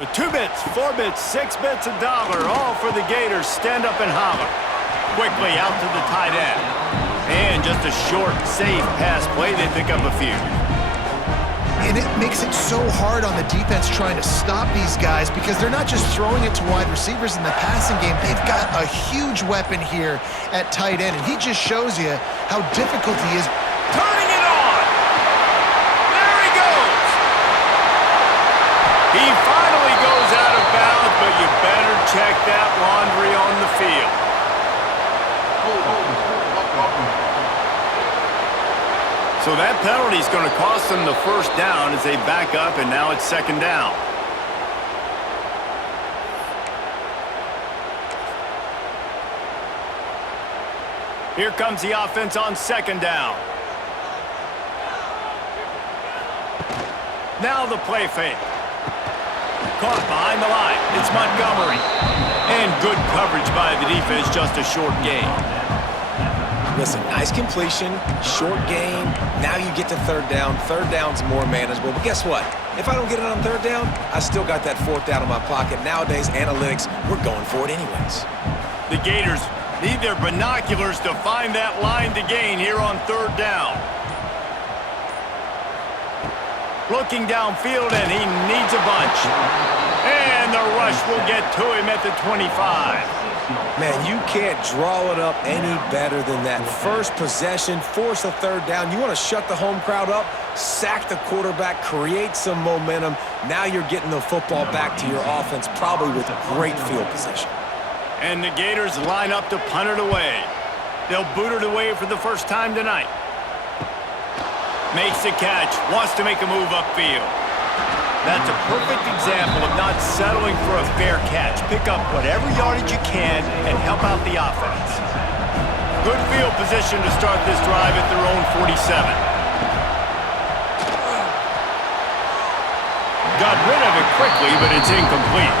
2 bits, 4 bits, 6 bits, $1, all for the Gators. Stand up and holler. Quickly out to the tight end. And just a short, safe pass play. They pick up a few. And it makes it so hard on the defense trying to stop these guys because they're not just throwing it to wide receivers in the passing game. They've got a huge weapon here at tight end, and he just shows you how difficult he is. Turning it on! There he goes! He finally goes out of bounds, but you better check that laundry on the field. So that penalty is going to cost them the first down as they back up, and now it's 2nd down. Here comes the offense on 2nd down. Now the play fake. Caught behind the line. It's Montgomery. And good coverage by the defense, just a short gain. Listen, nice completion, short gain. Now you get to 3rd down. 3rd down's more manageable. But guess what? If I don't get it on 3rd down, I still got that 4th down in my pocket. Nowadays, analytics, we're going for it anyways. The Gators need their binoculars to find that line to gain here on 3rd down. Looking downfield, and he needs a bunch. And the rush will get to him at the 25. Man, you can't draw it up any better than that. First possession, force a 3rd down. You want to shut the home crowd up, sack the quarterback, create some momentum. Now you're getting the football back to your offense, probably with great field position. And the Gators line up to punt it away. They'll boot it away for the first time tonight. Makes the catch, wants to make a move upfield. That's a perfect example of not settling for a fair catch. Pick up whatever yardage you can and help out the offense. Good field position to start this drive at their own 47. Got rid of it quickly, but it's incomplete.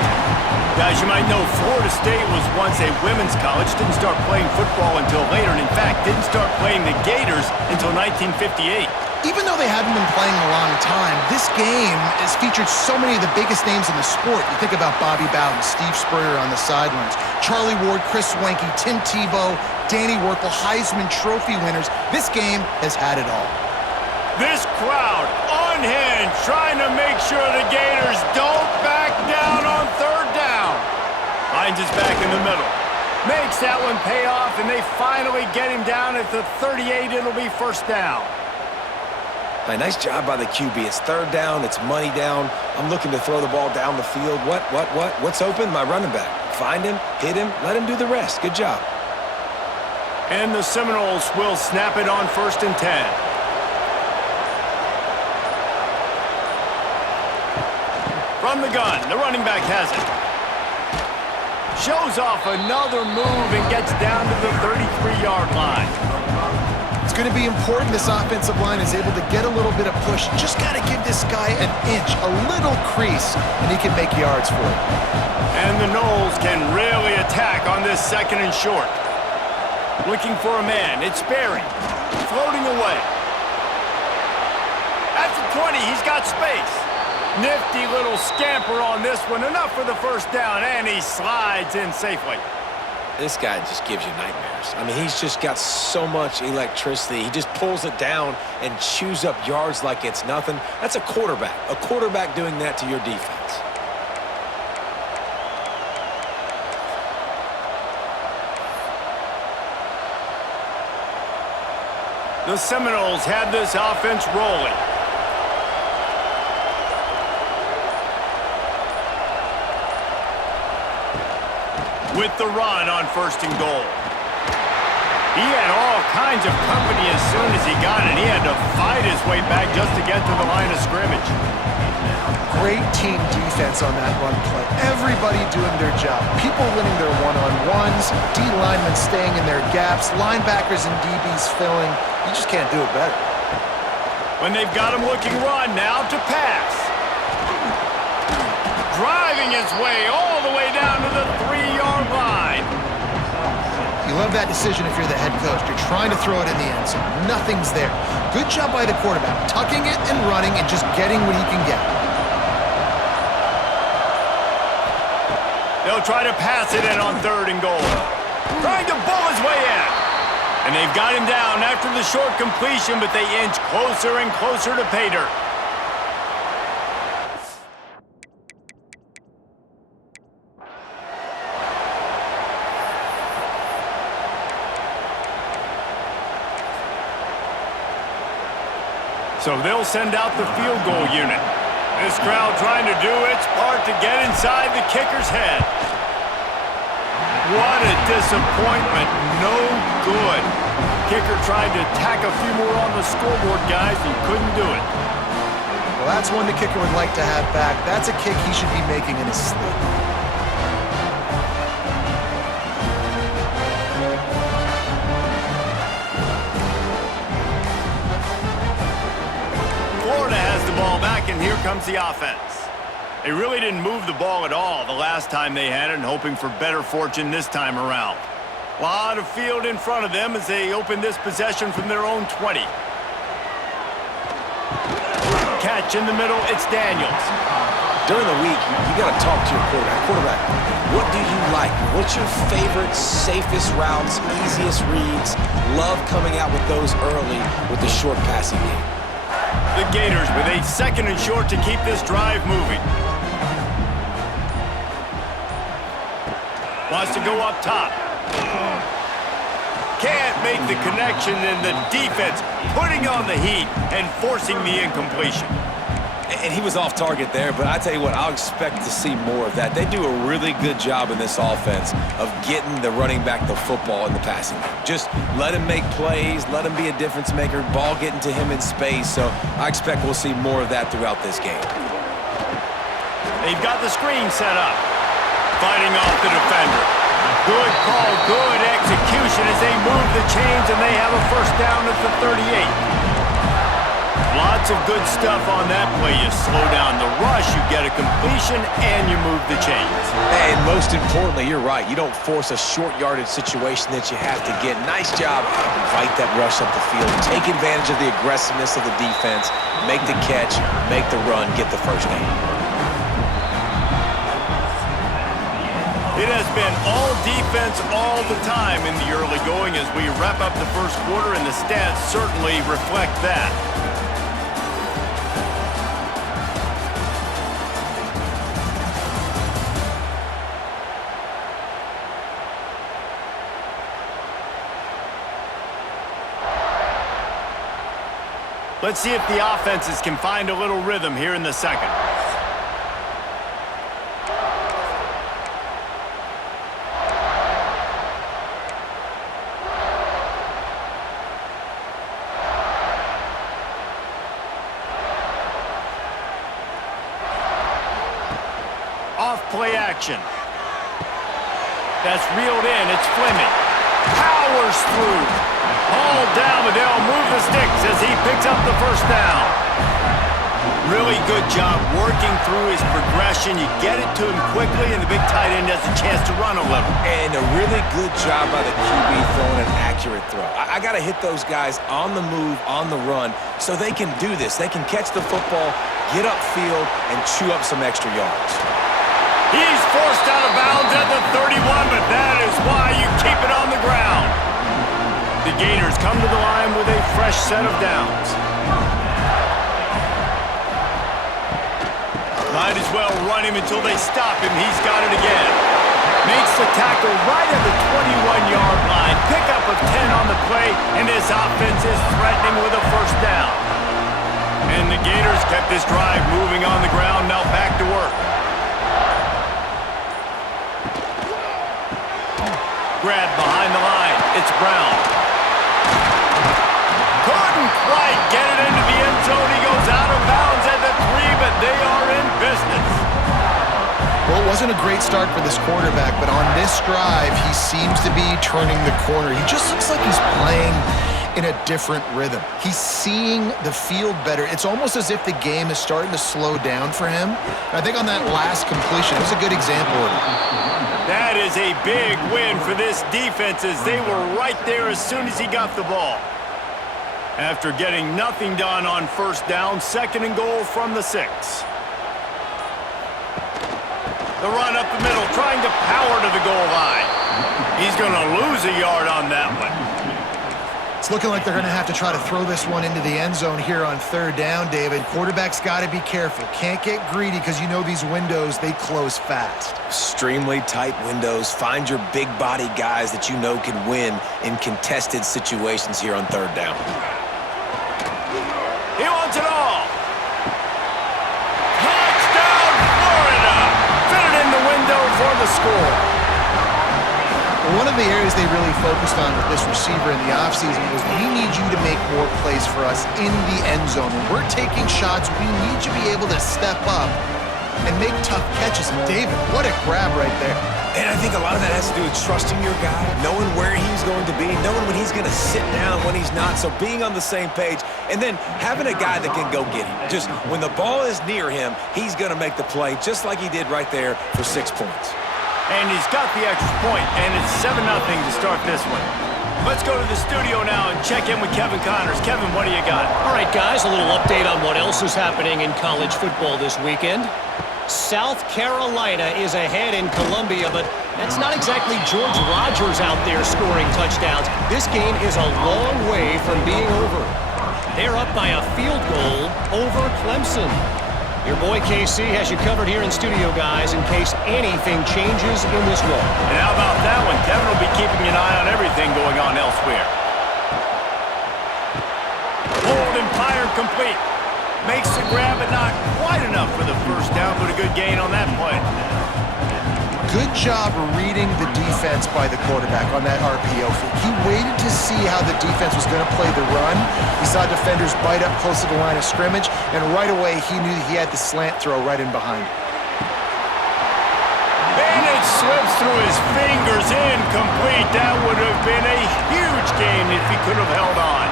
Guys, you might know Florida State was once a women's college, didn't start playing football until later, and in fact, didn't start playing the Gators until 1958. Even though they haven't been playing a long time, this game has featured so many of the biggest names in the sport. You think about Bobby Bowden, Steve Spurrier on the sidelines, Charlie Ward, Chris Wenke, Tim Tebow, Danny Werkel, Heisman Trophy winners. This game has had it all. This crowd unhinged, trying to make sure the Gators don't back down on 3rd down. Finds his back in the middle. Makes that one pay off, and they finally get him down at the 38. It'll be 1st down. Nice job by the QB. It's 3rd down. It's money down. I'm looking to throw the ball down the field. What's open? My running back. Find him, hit him, let him do the rest. Good job. And the Seminoles will snap it on 1st and 10. From the gun, the running back has it. Shows off another move and gets down to the 33-yard line. It's going to be important this offensive line is able to get a little bit of push. Just got to give this guy an inch, a little crease, and he can make yards for it. And the Noles can really attack on this 2nd and short. Looking for a man. It's Berry. Floating away. At the 20, he's got space. Nifty little scamper on this one. Enough for the 1st down, and he slides in safely. This guy just gives you nightmares. I mean, he's just got so much electricity. He just pulls it down and chews up yards like it's nothing. That's a quarterback. A quarterback doing that to your defense. The Seminoles have this offense rolling. With the run on 1st and goal. He had all kinds of company as soon as he got it. He had to fight his way back just to get to the line of scrimmage. Great team defense on that run play. Everybody doing their job. People winning their one-on-ones, D linemen staying in their gaps, linebackers and DBs filling. You just can't do it better. When they've got him looking run, now to pass. Driving his way all the way down to the 3-yard line. You love that decision if you're the head coach. You're trying to throw it in the end zone. Nothing's there. Good job by the quarterback, tucking it and running and just getting what he can get. They'll try to pass it in on 3rd and goal. Trying to bull his way in. And they've got him down after the short completion, but they inch closer and closer to pay dirt. So they'll send out the field goal unit. This crowd trying to do its part to get inside the kicker's head. What a disappointment. No good. Kicker tried to tack a few more on the scoreboard, guys, and couldn't do it. Well, that's one the kicker would like to have back. That's a kick he should be making in his sleep. Florida has the ball back, and here comes the offense. They really didn't move the ball at all the last time they had it, and hoping for better fortune this time around. A lot of field in front of them as they open this possession from their own 20. Catch in the middle, it's Daniels. During the week, you got to talk to your quarterback. Quarterback, what do you like? What's your favorite, safest routes, easiest reads? Love coming out with those early with the short passing game. The Gators with a 2nd and short to keep this drive moving. Wants to go up top. Can't make the connection, and the defense putting on the heat and forcing the incompletion. And he was off target there, but I tell you what, I'll expect to see more of that. They do a really good job in this offense of getting the running back the football in the passing game. Just let him make plays, let him be a difference maker, ball getting to him in space. So I expect we'll see more of that throughout this game. They've got the screen set up. Fighting off the defender. Good call, good execution as they move the chains, and they have a 1st down at the 38. Lots of good stuff on that play. You slow down the rush, you get a completion, and you move the chains. And most importantly, you're right. You don't force a short yardage situation that you have to get. Nice job. Fight that rush up the field. Take advantage of the aggressiveness of the defense. Make the catch, make the run, get the 1st down. It has been all defense all the time in the early going as we wrap up the 1st quarter, and the stats certainly reflect that. Let's see if the offenses can find a little rhythm here in the 2nd. Off play action. That's reeled in. It's Fleming. Powers through. All down, but they'll move the sticks as he picks up the 1st down. Really good job working through his progression. You get it to him quickly, and the big tight end has a chance to run a little. And a really good job by the QB throwing an accurate throw. I got to hit those guys on the move, on the run, so they can do this. They can catch the football, get upfield, and chew up some extra yards. He's forced out of bounds at the 31, but that is why you keep it on the ground. The Gators come to the line with a fresh set of downs. Might as well run him until they stop him. He's got it again. Makes the tackle right at the 21-yard line. Pickup of 10 on the play, and this offense is threatening with a 1st down. And the Gators kept this drive moving on the ground. Now back to work. Grab behind the line. It's Brown. Couldn't quite get it into the end zone. He goes out of bounds at the 3, but they are in business. Well, it wasn't a great start for this quarterback, but on this drive, he seems to be turning the corner. He just looks like he's playing in a different rhythm. He's seeing the field better. It's almost as if the game is starting to slow down for him. And I think on that last completion, it was a good example of it. That is a big win for this defense as they were right there as soon as he got the ball. After getting nothing done on 1st down, 2nd and goal from the 6. The run up the middle, trying to power to the goal line. He's going to lose a yard on that one. It's looking like they're going to have to try to throw this one into the end zone here on third down, David. Quarterback's got to be careful. Can't get greedy because you know these windows, they close fast. Extremely tight windows. Find your big body guys that you know can win in contested situations here on third down. He wants it all. Touchdown, Florida. Fit it in the window for the score. One of the areas they really focused on with this receiver in the offseason was we need you to make more plays for us in the end zone. When we're taking shots, we need you to be able to step up and make tough catches. And David, what a grab right there. And I think a lot of that has to do with trusting your guy, knowing where he's going to be, knowing when he's going to sit down, when he's not, so being on the same page, and then having a guy that can go get him. Just when the ball is near him, he's going to make the play, just like he did right there for 6 points. And he's got the extra point, and it's 7-0 to start this one. Let's go to the studio now and check in with Kevin Connors. Kevin, what do you got? All right, guys, a little update on what else is happening in college football this weekend. South Carolina is ahead in Columbia, but that's not exactly George Rogers out there scoring touchdowns. This game is a long way from being over. They're up by a field goal over Clemson. Your boy KC has you covered here in studio, guys, in case anything changes in this one. And how about that one? Kevin will be keeping an eye on everything going on elsewhere. Hold and fire complete. Makes the grab, but not quite enough for the first down, but a good gain on that play. Good job reading the defense by the quarterback on that RPO fake. He waited to see how the defense was going to play the run. He saw defenders bite up close to the line of scrimmage, and right away he knew he had the slant throw right in behind. Bennett slips through his fingers, incomplete. That would have been a huge gain if he could have held on.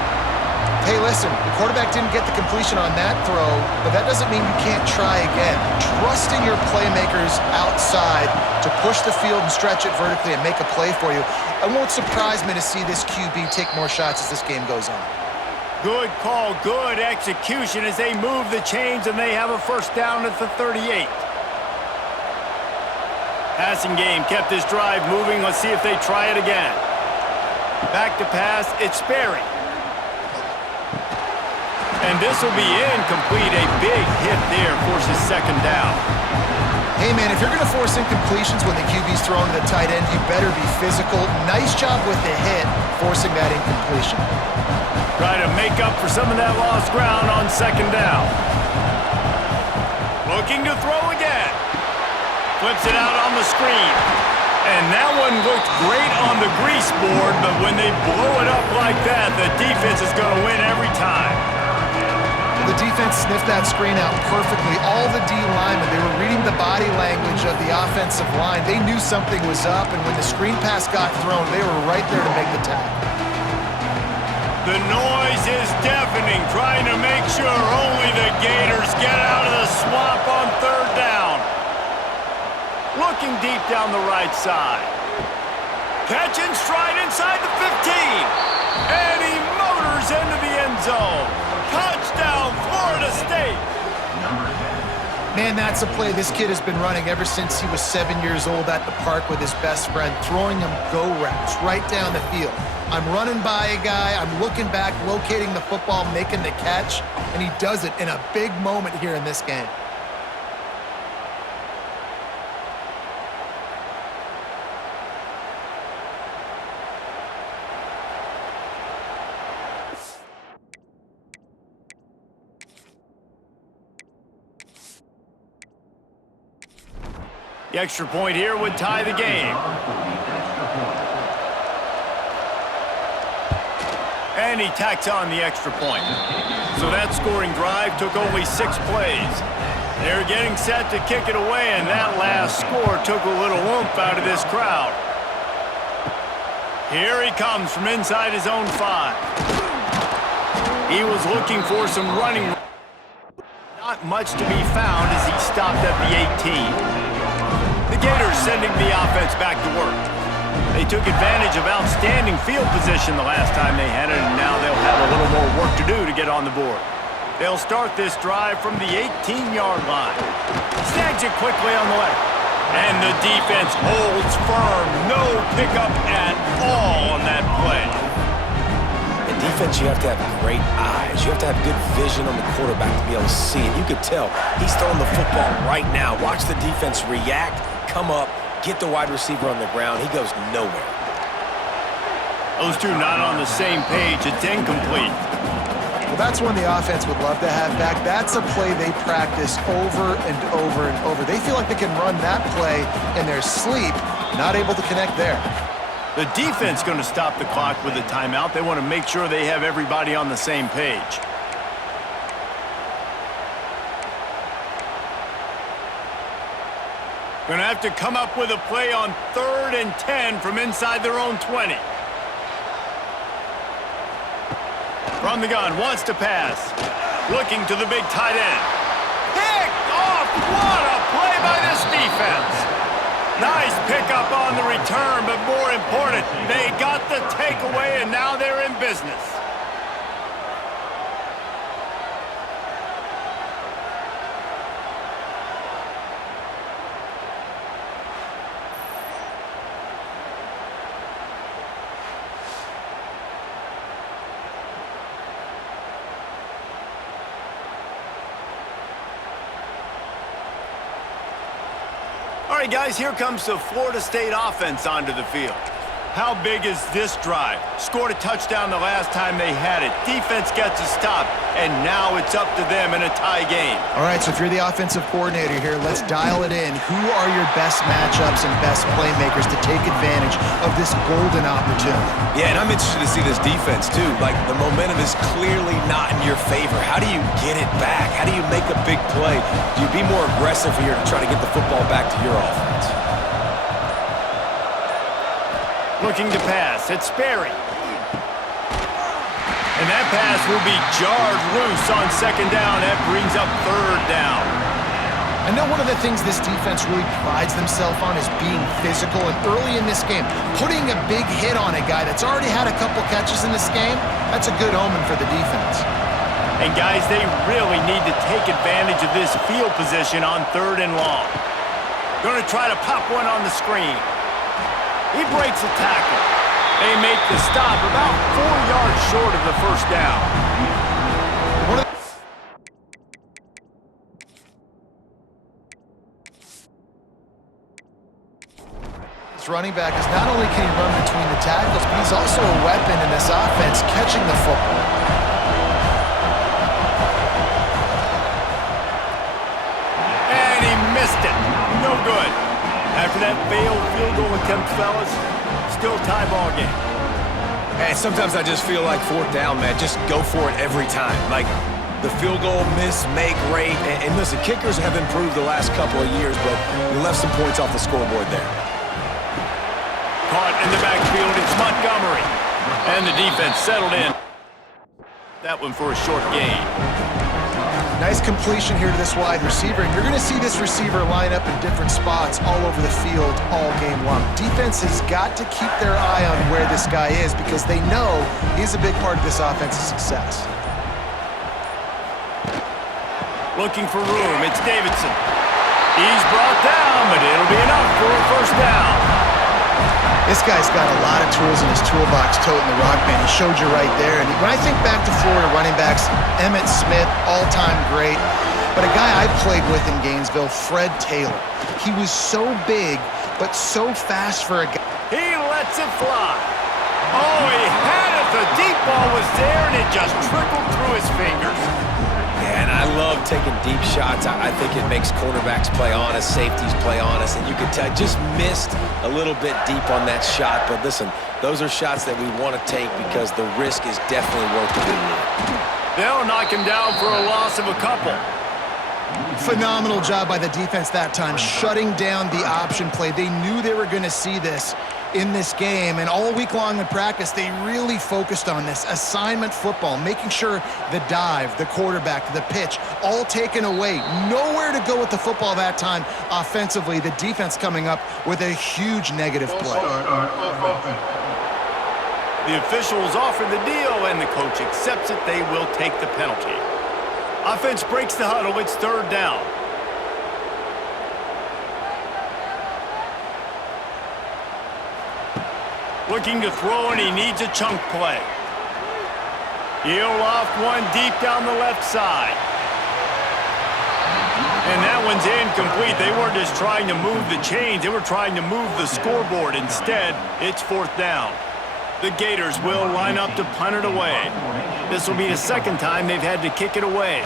Hey, listen, the quarterback didn't get the completion on that throw, but that doesn't mean you can't try again. Trusting your playmakers outside to push the field and stretch it vertically and make a play for you. It won't surprise me to see this QB take more shots as this game goes on. Good call, good execution as they move the chains and they have a first down at the 38. Passing game kept this drive moving. Let's see if they try it again. Back to pass, it's Sperry. And this will be incomplete. A big hit there forces second down. Hey, man, if you're going to force incompletions when the QB's throwing to the tight end, you better be physical. Nice job with the hit, forcing that incompletion. Try to make up for some of that lost ground on second down. Looking to throw again. Flips it out on the screen. And that one looked great on the grease board, but when they blow it up like that, the defense is going to win every time. The defense sniffed that screen out perfectly. All the D linemen, they were reading the body language of the offensive line. They knew something was up, and when the screen pass got thrown, they were right there to make the tackle. The noise is deafening, trying to make sure only the Gators get out of the swamp on third down. Looking deep down the right side. Catch and stride inside the 15. And he motors into the end zone. Touchdown, Florida State. Man, that's a play this kid has been running ever since he was 7 years old at the park with his best friend, throwing him go routes right down the field. I'm running by a guy, I'm looking back, locating the football, making the catch, and he does it in a big moment here in this game. The extra point here would tie the game. And he tacks on the extra point. So that scoring drive took only 6 plays. They're getting set to kick it away, and that last score took a little oomph out of this crowd. Here he comes from inside his own 5. He was looking for some running. Not much to be found as he stopped at the 18. The Gators sending the offense back to work. They took advantage of outstanding field position the last time they had it, and now they'll have a little more work to do to get on the board. They'll start this drive from the 18-yard line. Snags it quickly on the left. And defense holds firm. No pickup at all on that play. In defense, you have to have great eyes. You have to have good vision on the quarterback to be able to see it. You could tell he's throwing the football right now. Watch the defense react, come up, get the wide receiver on the ground. He goes nowhere. Those two not on the same page. It's incomplete. Well, that's one the offense would love to have back. That's a play they practice over and over and over. They feel like they can run that play in their sleep, not able to connect there. The defense going to stop the clock with a timeout. They want to make sure they have everybody on the same page. Going to have to come up with a play on 3rd and 10 from inside their own 20. From the gun, wants to pass. Looking to the big tight end. Picked off! What a play by this defense! Nice pickup on the return, but more important, they got the takeaway, and now they're in business. All right, guys, here comes the Florida State offense onto the field. How big is this drive? Scored a touchdown the last time they had it. Defense gets a stop, and now it's up to them in a tie game. All right, so if you're the offensive coordinator here, let's dial it in. Who are your best matchups and best playmakers to take advantage of this golden opportunity? Yeah, and I'm interested to see this defense, too. Like, the momentum is clearly not in your favor. How do you get it back? How do you make a big play? Do you be more aggressive here to try to get the football back to your offense? Looking to pass. It's Sperry. And that pass will be jarred loose on 2nd down. That brings up 3rd down. I know one of the things this defense really prides themselves on is being physical, and early in this game, putting a big hit on a guy that's already had a couple catches in this game, that's a good omen for the defense. And guys, they really need to take advantage of this field position on 3rd and long. Going to try to pop one on the screen. He breaks a tackle. They make the stop about 4 yards short of the 1st down. This running back is not only can he run between the tackles, but he's also a weapon in this offense, catching the football. And he missed it. No good. After that failed field goal attempt, fellas, still tie ball game. And sometimes I just feel like 4th down, man. Just go for it every time. Like, the field goal miss, make rate. And listen, kickers have improved the last couple of years, but you left some points off the scoreboard there. Caught in the backfield, it's Montgomery. And the defense settled in. That one for a short gain. Nice completion here to this wide receiver, and you're going to see this receiver line up in different spots all over the field all game long. Defense has got to keep their eye on where this guy is because they know he's a big part of this offense's success. Looking for room, it's Davidson. He's brought down, but it'll be enough for a 1st down. This guy's got a lot of tools in his toolbox toting the rock, man. He showed you right there. And when I think back to Florida running backs, Emmitt Smith, all-time great. But a guy I played with in Gainesville, Fred Taylor. He was so big, but so fast for a guy. He lets it fly. Oh, he had it. The deep ball was there, and it just trickled through his fingers. Yeah, and I love taking deep shots. I think it makes quarterbacks play honest, safeties play honest, and you can tell just missed a little bit deep on that shot. But listen, those are shots that we want to take because the risk is definitely worth the reward. They'll knock him down for a loss of a couple. Phenomenal job by the defense that time, shutting down the option play. They knew they were going to see this in this game, and all week long in practice, they really focused on this assignment football, making sure the dive, the quarterback, the pitch, all taken away. Nowhere to go with the football that time offensively. The defense coming up with a huge negative play. The officials offer the deal, and the coach accepts it. They will take the penalty. Offense breaks the huddle. It's 3rd down. Looking to throw, and he needs a chunk play. He'll loft one deep down the left side. And that one's incomplete. They weren't just trying to move the chains. They were trying to move the scoreboard. Instead, it's 4th down. The Gators will line up to punt it away. This will be the second time they've had to kick it away.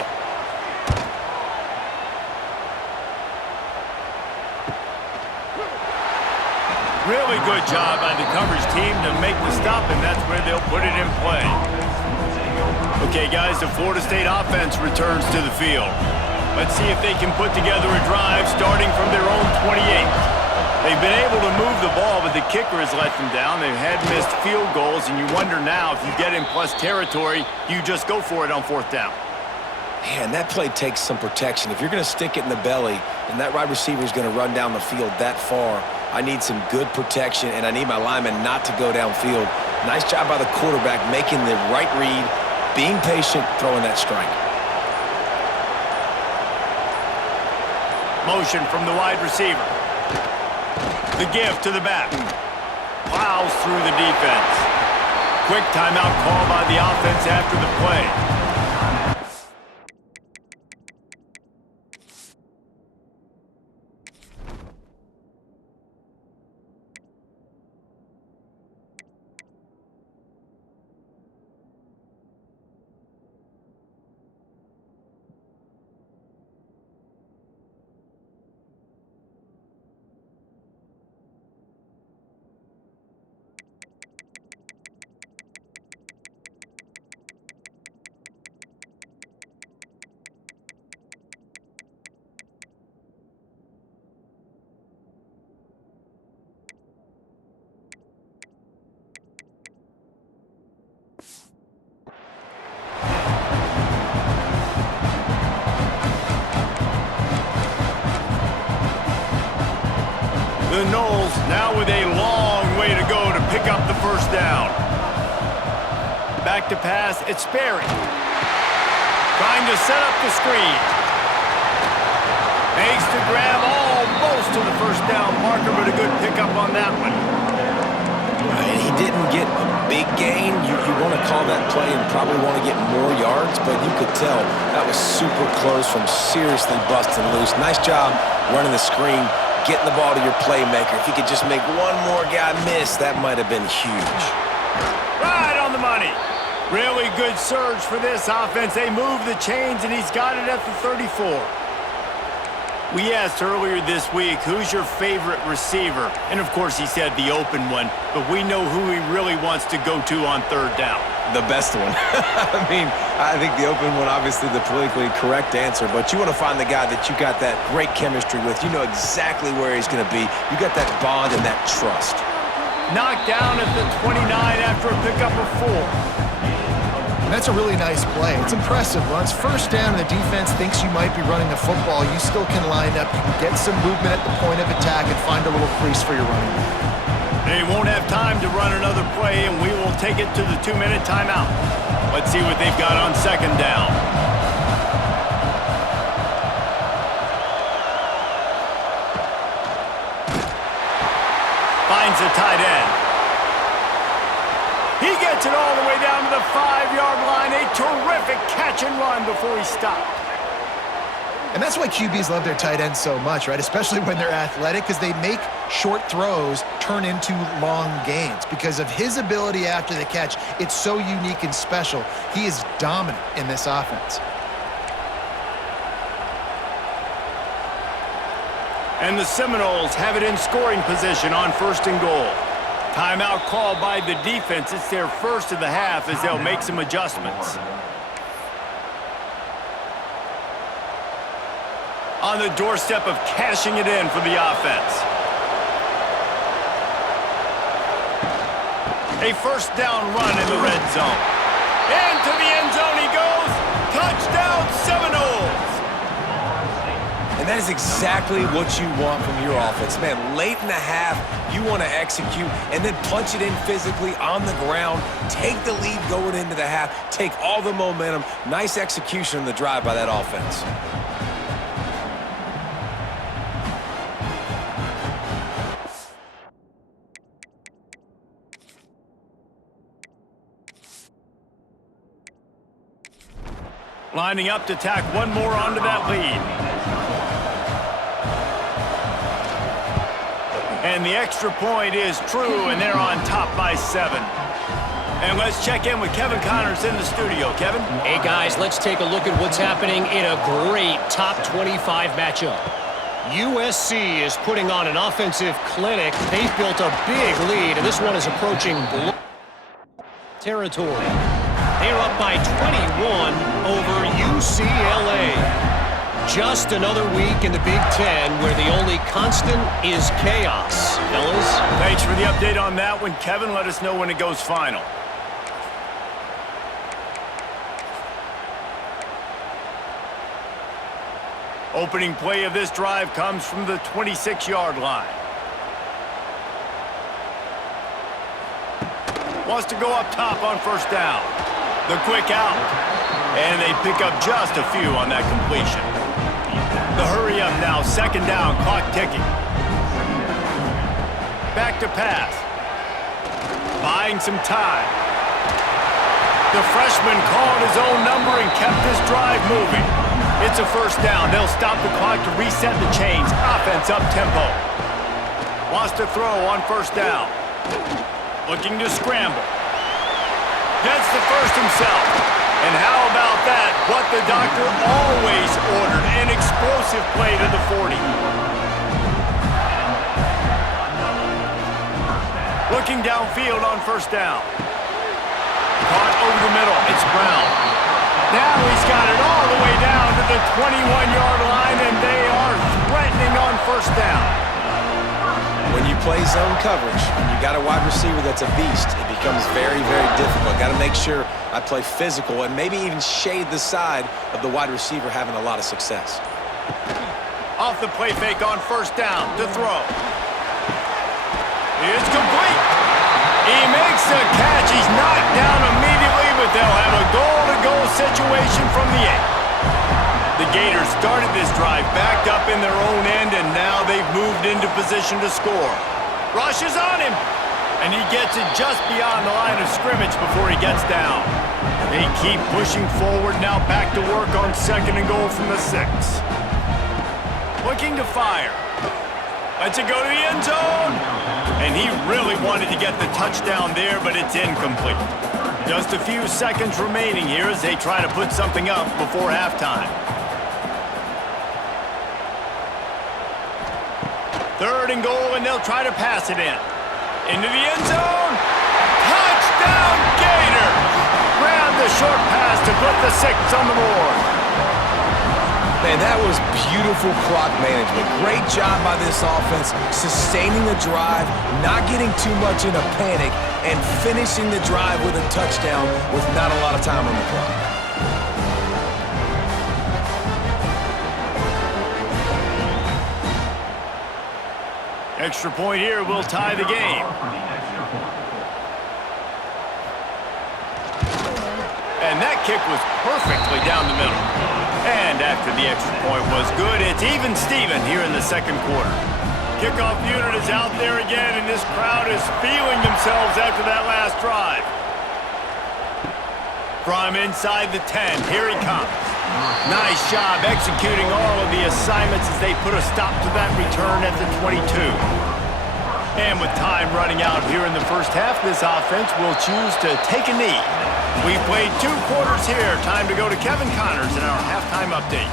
Really good job by the coverage team to make the stop, and that's where they'll put it in play. Okay, guys, the Florida State offense returns to the field. Let's see if they can put together a drive starting from their own 28. They've been able to move the ball, but the kicker has let them down. They've had missed field goals, and you wonder now if you get in plus territory, you just go for it on 4th down. Man, that play takes some protection. If you're going to stick it in the belly and that wide receiver is going to run down the field that far, I need some good protection, and I need my lineman not to go downfield. Nice job by the quarterback making the right read, being patient, throwing that strike. Motion from the wide receiver. The give to the back. Plows through the defense. Quick timeout call by the offense after the play. The Noles now with a long way to go to pick up the 1st down. Back to pass, it's Sperry. Trying to set up the screen. Makes the grab almost to the 1st down marker, but a good pickup on that one. And he didn't get a big gain. You want to call that play and probably want to get more yards, but you could tell that was super close from seriously busting loose. Nice job running the screen, getting the ball to your playmaker. If he could just make one more guy miss, that might have been huge. Right on the money. Really good surge for this offense. They move the chains, and he's got it at the 34. We asked earlier this week, who's your favorite receiver? And, of course, he said the open one, but we know who he really wants to go to on 3rd down. The best one. I mean, I think the open one, obviously the politically correct answer, but you want to find the guy that you got that great chemistry with. You know exactly where he's going to be. You got that bond and that trust. Knocked down at the 29 after a pickup of 4. That's a really nice play. It's impressive. Once 1st down and the defense thinks you might be running the football, you still can line up, you can get some movement at the point of attack and find a little crease for your running back. They won't have time to run another play, and we will take it to the 2-minute timeout. Let's see what they've got on 2nd down. Finds the tight end. He gets it all the way down to the 5-yard line. A terrific catch and run before he stopped. And that's why QBs love their tight ends so much, right? Especially when they're athletic, because they make short throws turn into long gains. Because of his ability after the catch, it's so unique and special. He is dominant in this offense. And the Seminoles have it in scoring position on 1st and goal. Timeout called by the defense. It's their first of the half as they'll make some adjustments. On the doorstep of cashing it in for the offense. A 1st down run in the red zone. Into the end zone he goes. Touchdown Seminoles. And that is exactly what you want from your offense. Man, late in the half, you want to execute and then punch it in physically on the ground. Take the lead going into the half. Take all the momentum. Nice execution on the drive by that offense. Lining up to tack one more onto that lead. And the extra point is true, and they're on top by 7. And let's check in with Kevin Connors in the studio. Kevin? Hey, guys, let's take a look at what's happening in a great top 25 matchup. USC is putting on an offensive clinic. They've built a big lead, and this one is approaching territory. They're up by 21 over UCLA. Just another week in the Big Ten where the only constant is chaos. Fellas? Thanks for the update on that one, Kevin. Let us know when it goes final. Opening play of this drive comes from the 26-yard line. Wants to go up top on first down. The quick out. And they pick up just a few on that completion. The hurry up now, second down, clock ticking. Back to pass. Buying some time. The freshman called his own number and kept this drive moving. It's a first down. They'll stop the clock to reset the chains. Offense up tempo. Wants to throw on first down. Looking to scramble. Gets the first himself. And how about that? What the doctor always ordered. An explosive play to the 40. Looking downfield on first down. Caught over the middle. It's Brown. Now he's got it all the way down to the 21-yard line, and they are threatening on first down. When you play zone coverage and you got a wide receiver that's a beast, it becomes very, very difficult. Got to make sure I play physical and maybe even shade the side of the wide receiver having a lot of success. Off the play fake on first down to throw. It's complete. He makes the catch. He's knocked down immediately, but they'll have a goal-to-goal situation from the 8. The Gators started this drive backed up in their own end, and now they've moved into position to score. Rush is on him, and he gets it just beyond the line of scrimmage before he gets down. They keep pushing forward, now back to work on second and goal from the 6. Looking to fire. Lets it go to the end zone. And he really wanted to get the touchdown there, but it's incomplete. Just a few seconds remaining here as they try to put something up before halftime. Third and goal, and they'll try to pass it in. Into the end zone. Touchdown, Gators! Grab the short pass to put the 6 on the board. Man, that was beautiful clock management. Great job by this offense, sustaining the drive, not getting too much in a panic, and finishing the drive with a touchdown with not a lot of time on the clock. Extra point here will tie the game. And that kick was perfectly down the middle. And after the extra point was good, it's even Steven here in the second quarter. Kickoff unit is out there again, and this crowd is feeling themselves after that last drive. From inside the 10, here he comes. Nice job executing all of the assignments as they put a stop to that return at the 22. And with time running out here in the first half, this offense will choose to take a knee. We've played 2 quarters here. Time to go to Kevin Connors in our halftime update.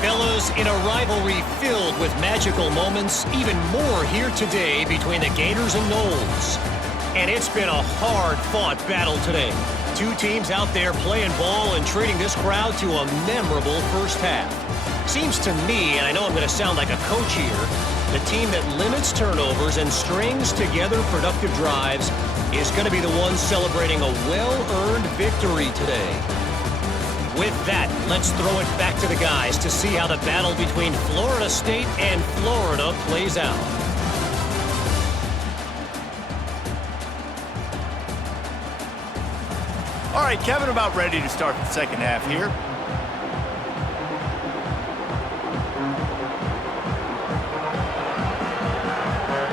Fellas, in a rivalry filled with magical moments, even more here today between the Gators and Noles. And it's been a hard-fought battle today. 2 teams out there playing ball and treating this crowd to a memorable first half. Seems to me, and I know I'm going to sound like a coach here, the team that limits turnovers and strings together productive drives is going to be the one celebrating a well-earned victory today. With that, let's throw it back to the guys to see how the battle between Florida State and Florida plays out. All right, Kevin, about ready to start the second half here.